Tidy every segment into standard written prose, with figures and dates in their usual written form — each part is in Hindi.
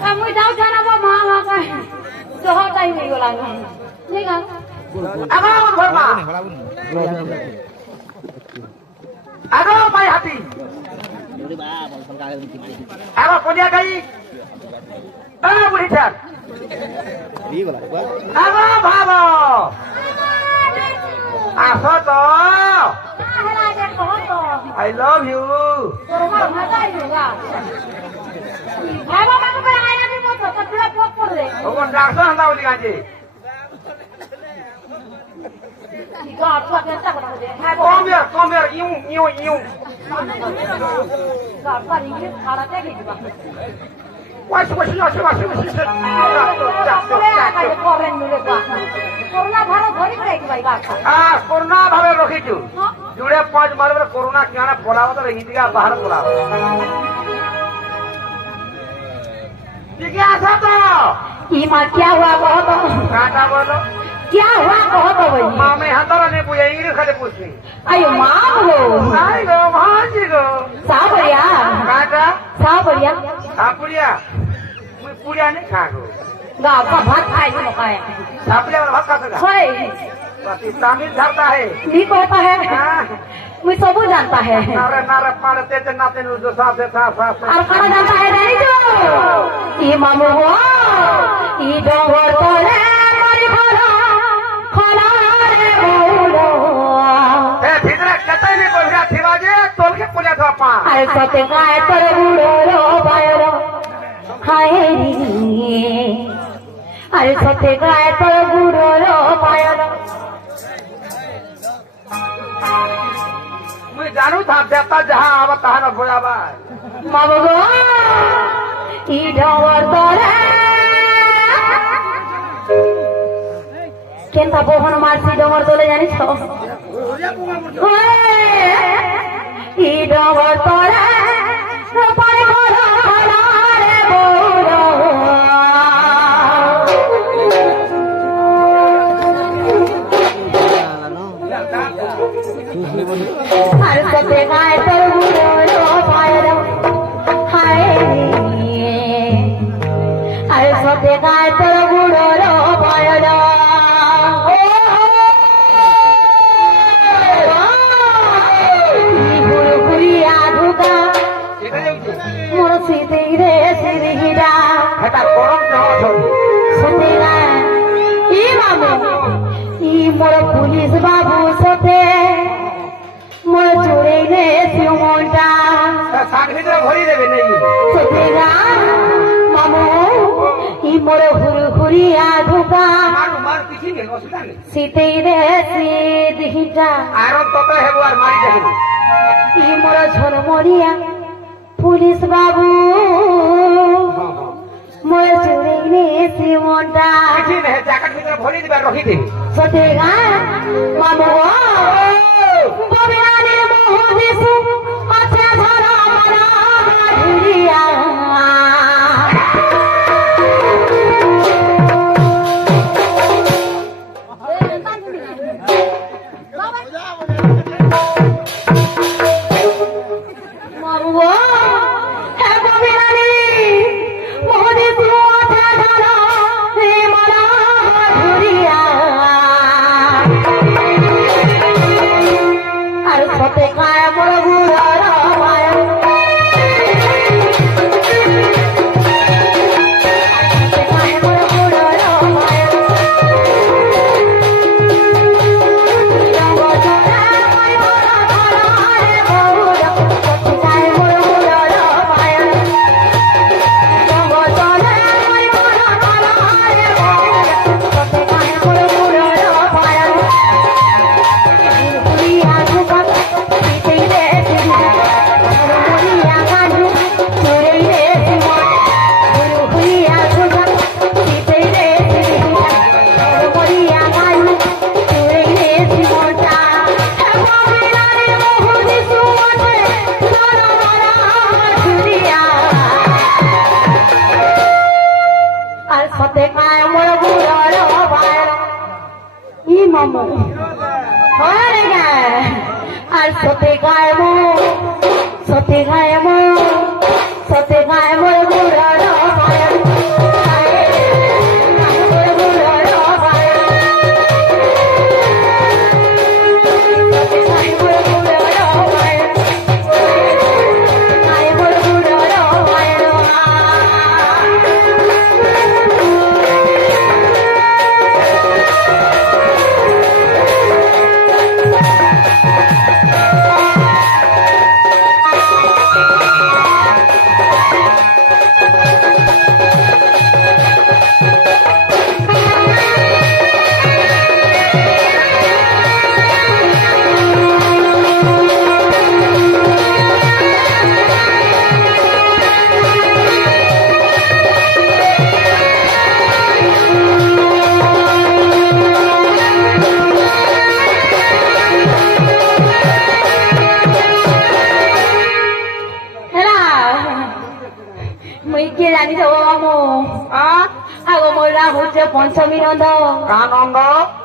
Kamu tahu cara apa mama kan? Soal time ini ulang. Ini kan? Apa yang berma? Ada apa hati? Apa punya kai? Budijar. Apa babo? Apa to? I love you. Apa kamu bilang ayah ni mau terbelah pokok deh? Kau langsung hendak uji kaji. Tiga apa yang tak pernah deh? Come here, you. Apa ini? Karate gitu bang. Wah, coba. Boleh koren dulu bang. Corona baru beri mereka baik. Corona baru rohiju. Jual 5 बार में कोरोना क्या ना बोलाओ तो रही थी का बाहर बोलाओ ठीक है ऐसा तो इमा क्या हुआ कहो तो काटा बोलो क्या हुआ कहो तो भाई माँ में हंतरा ने पूछा इंग्लिश खाते पूछनी अयो माँ हो नहीं गो भाजी गो साबरिया काटा साबरिया मैं पुड़िया नहीं खा गो गाँव का भात खाए जो लोग आए साबरिया वाला भात खाता है होय तमिल धरता है नहीं कहता है मैं सब जानता है नारे पाड़ते थे नाते जो साफ और खाना जानता है नहीं जो ये मामू हो ये डोंगर तो ले मारी खोला रे बोलो भीतर कतई नहीं बोल रहा थी बाजे तोल के पुलिया तो अपा अरे सते गाय तर बुड़ो रो बायो हाय अरे सते गाय तर बुड़ो रो बायो मैं जानू था देवता जहाँ आवा तहाँ न खोया बा मामगो ई डोंगर तोरे केंता बोहन मारसी डोंगर तोले जानी छो ई डोंगर तोरे पानी खोला रे बोलो अरे सते गाय तर बुड़ो रो पायरो हाय अरे सते गाय तर बुड़ो रो पायरो गुरुकुरिया धुका मोर सीधे रे सिरहिरा हेता गरम जहाँ सते गाय ई मामू ई मोर पुलिस बाबू सते मोर जोड़े ने सिमोंटा साग भीतर भरी देवे नहीं सतेगा मामू ई मोर हुरहुरिया धुका मार किसी ने नोसदा ने सीते रे सीधिटा आयरन तोते है वो मारी जाए ई मोर झरमरिया पुलिस बाबू मोर जोड़े ने सिमोंटा किसी ने जैकेट भीतर भरी देवे रखी दे सतेगा मामू बबिरानी मोहदिसु अच्छा धरा मरा ढुरिया मारुआ है बबिरानी मोहदिसु अच्छा धरा मरा ढुरिया মুই কে জানি যাব মামু আগো মোর নাম হচ্ছে পঞ্চমী নন্দ আনন্দ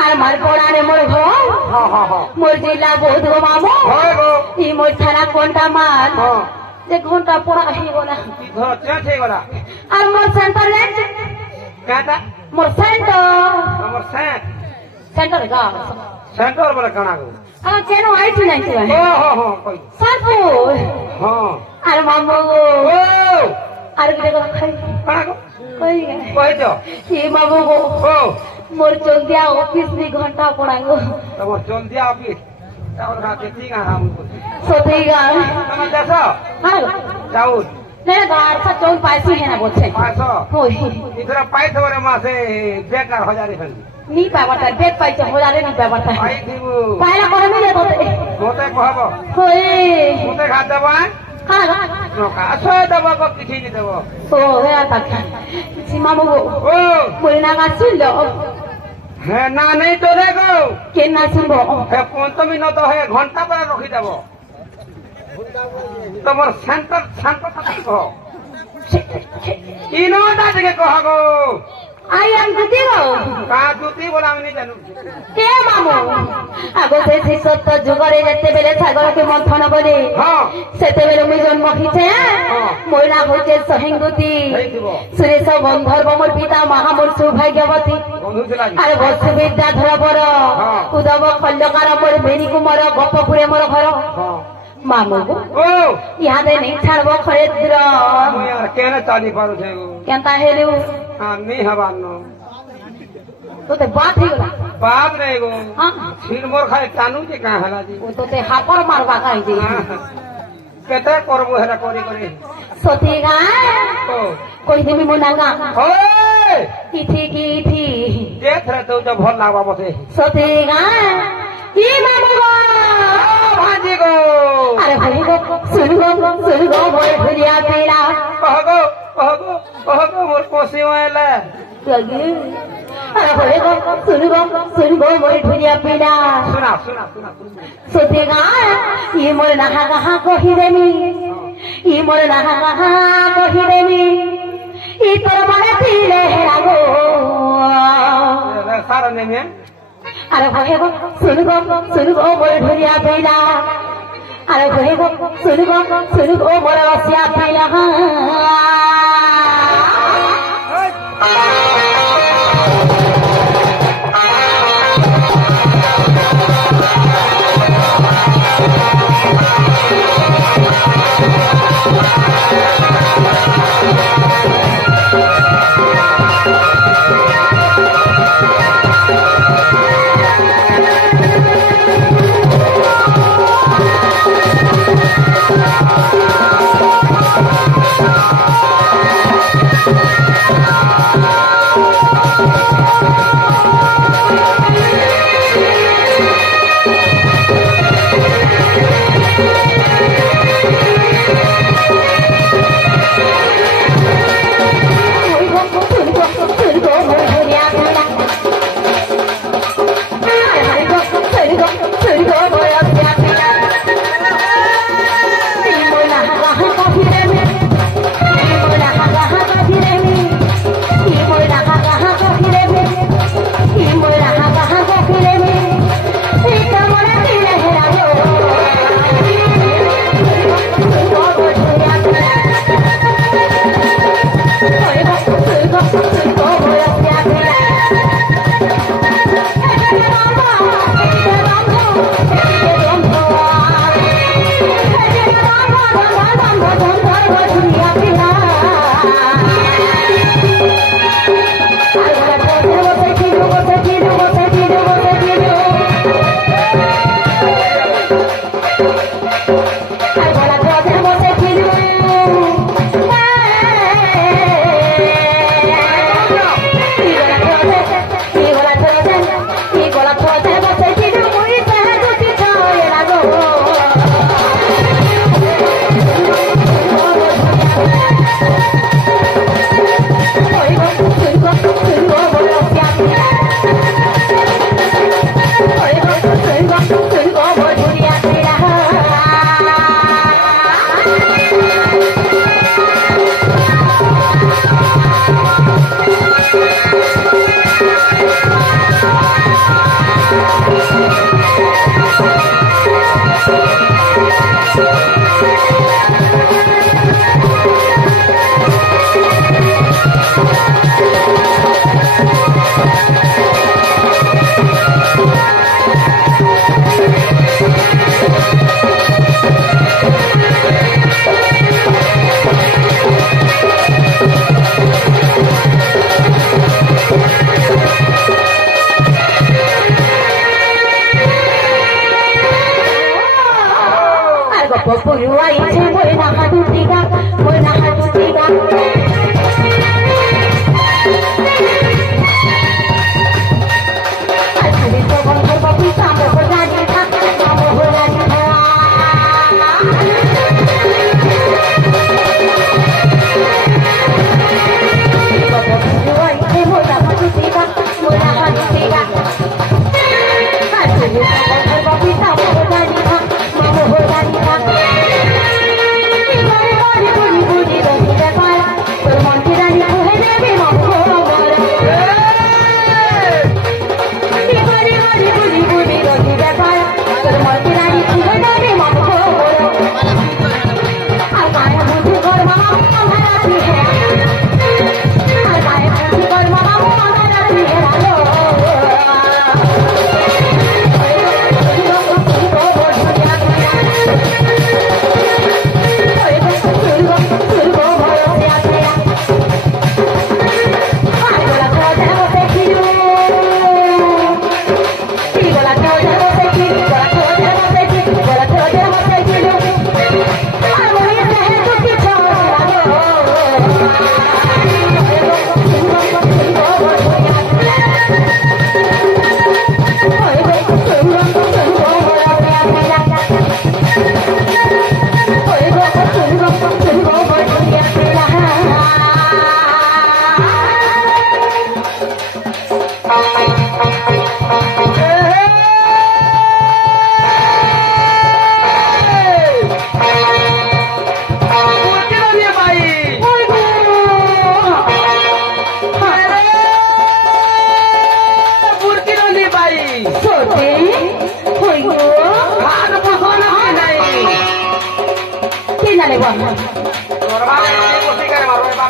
আর মার পড়ানে মোর ঘর মোর জেলা বৌদ্ধ গো মামু ই মোর থানা কোনটা মার যে ঘন্টা পড়া হয়ে গলা চেঞ্জ হয়ে গলা আর মোর সেন্টার রেঞ্জ কেটা মোর সেন্টার আমার সেন্টার গা সেন্টার বলে কানা গো আর কেন আইছি নাই তুই কই সারপুর হ্যাঁ আর মামু ও আর কি দেখো খাই কানা গো কই কইছ কি মামু গো ও মোর চলদিয়া অফিস নি ঘন্টা পড়া গো তোমার জলদি অফিস তাহলে কাছে ঠিক আছে আমি বলছি সত্যি গা তোমার দেশ আর যাও না গার সা চল পাইছি है ना বলছে 500 ওই ইতরা পাইছো রে মাসে বেকার হাজারে ফেলি নি পাবাটা বেগ পাইছে হজারে নি পাবাটা পাই দিব পাইলা করে মিলে তোতে মোতে কহব ওই মোতে খা দেবা হ্যাঁ নকা আসো দেবা কো কিছু নি দেব ও হে আতা সীমা মগো ও বলি না গাছিল হে না নেই তো রে গো কে না শুনবো হে 5 মিনিট হে ঘন্টা পরে রখি দেব তোমার সেন্টার সেন্টার থাকব ইনোটা থেকে কহ গো আই এম জুতি গো কা জুতি বলা আমি জানু কে মামু আগো সে সত্য যুগরে যেতে বেলে সাগরকে মন্থন বলে হ্যাঁ সেতেবেলে মুই জন্ম খিছে মোর নাম হইছে সহিংগুতি সুরেশ গন্ধর্ব মোর পিতা মহামূর সৌভাগ্যবতী বন্ধু ছিল আর বসু বিদ্যাধর বর উদব খল্যকার মোর বেনি কুমার গপপুরে মোর ঘর মামু ও ইহাদে নেই ছাড়ব খরেদ্র মুই আর কেনে চালি পারুছে গো কেনতা হেলু আমি হবান তোতে বাত হইগলা বাদ রে গো হ্যাঁ ছিন মোর খালি টানু যে কা হলা জি তোতে হাপর মারবা কাই দি কেতে করবো হেরা করি করে সতী গা ও কই দেবি মোনাঙ্গা ওই ইথি কি ইথি দেখরে তো যা ভাল লাগবা বসে সতী গা ই মামু গো ভাজি গো আরে ভাই গো শুনু গো বড় ধরিয়া পেলা কহ গো মোর কোসি মাইলা লাগি আরে ভাই গো শুনু গো বড় ধরিয়া পেলা শুনা সতী গা ই মোর নাহা গাহা কহি দেমি ই মোর নাহা গাহা কহি দেমি ই তোর মনে তীরে হেরাগো সারা নেমে আরে ভাই গো শুনু গো বড় ধরিয়া পেলা আরে ভাই গো শুনু গো বড় বসিয়া পেলা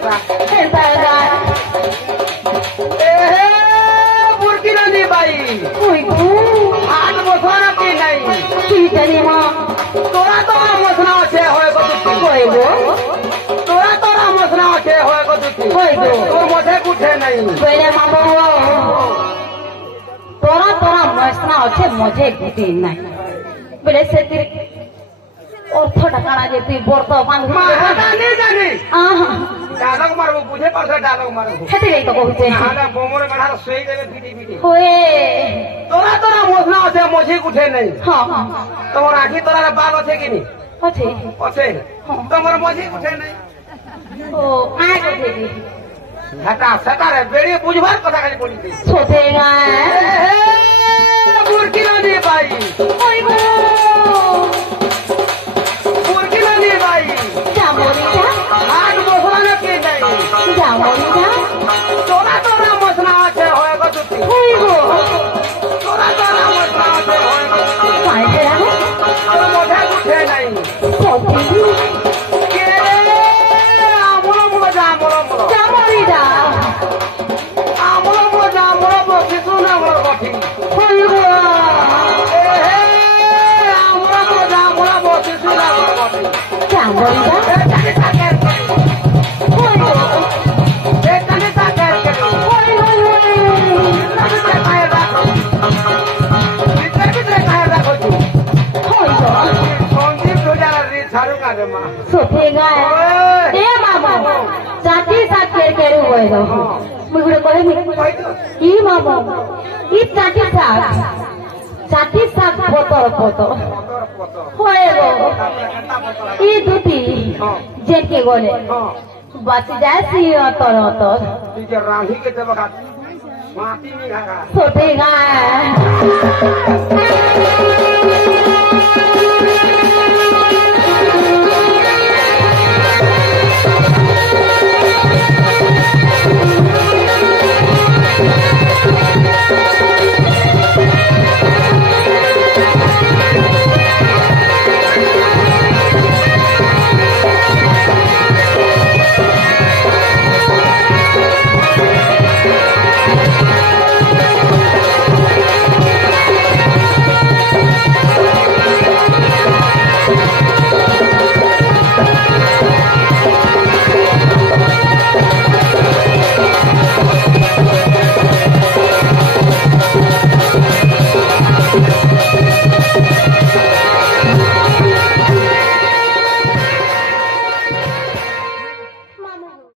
बसा ऐसा गाय ए बुरकी नदी बाई कोई को हाथ बसवाना की नहीं की जाने मां तोरा तोरा मसना छे होए को दुखी कोई को तोरा तोरा मसना छे होए को दुखी कोई को तोर मथे उठे नहीं बेले मामो तोरा तोरा मसना अच्छे मुझे गुटी नहीं बेले से तेरे অর্থটা কানা যে তুই বর্তমান জানি জানি আহা ডায়লগ মারবো বুঝে পারছ ডায়লগ মারবো সেটাই তো কইছে নাহলে বোমরে গাড়া শুই দেবে পিটি পিটি ওয়ে তোরা তোরা মসনা আছে মঝি উঠে নেই হ্যাঁ তোমার আখি তোরা বাল আছে কি নি আছে আছে তোমার মঝি উঠে নেই ও আগে দেখি সেটা সেটা রে বেড়ি বুঝবার কথা খালি বলিতে ছোটে গায় মুরগি নদী ভাই ওই গো মুরগি নদী ভাই জামরিটা হাত বসলানো কি নাই জামরিটা তোরা তোরা মসনা আছে হয়ে গো দুটি ওই গো তোরা তোরা মসনা আছে হয়ে গো কাইতে রাখো তোর মধ্যে উঠে নাই সত্যি কে আমলো মজা জামরিটা আমলো কিছু না আমলো গঠি ওই গো আমলো কিছু না আমলো গঠি জামরিটা ওই গো এখানে থাকে ওই ওই ওই ওই গো সঞ্জীব সোজার ঝাড়ু কাটে মা ছোটে গায় এ মামা চাটি শাক কেড়ে হয়ে গো মুগুড়ে করে নি ই মামা ই চাটি শাক পতর পতর হয়ে গো ই দুটি যেকে গলে বাঁচি যায় সি অতর অতর রাঁধি কে দেব মাটি নি ঘাগা ছোটে গায়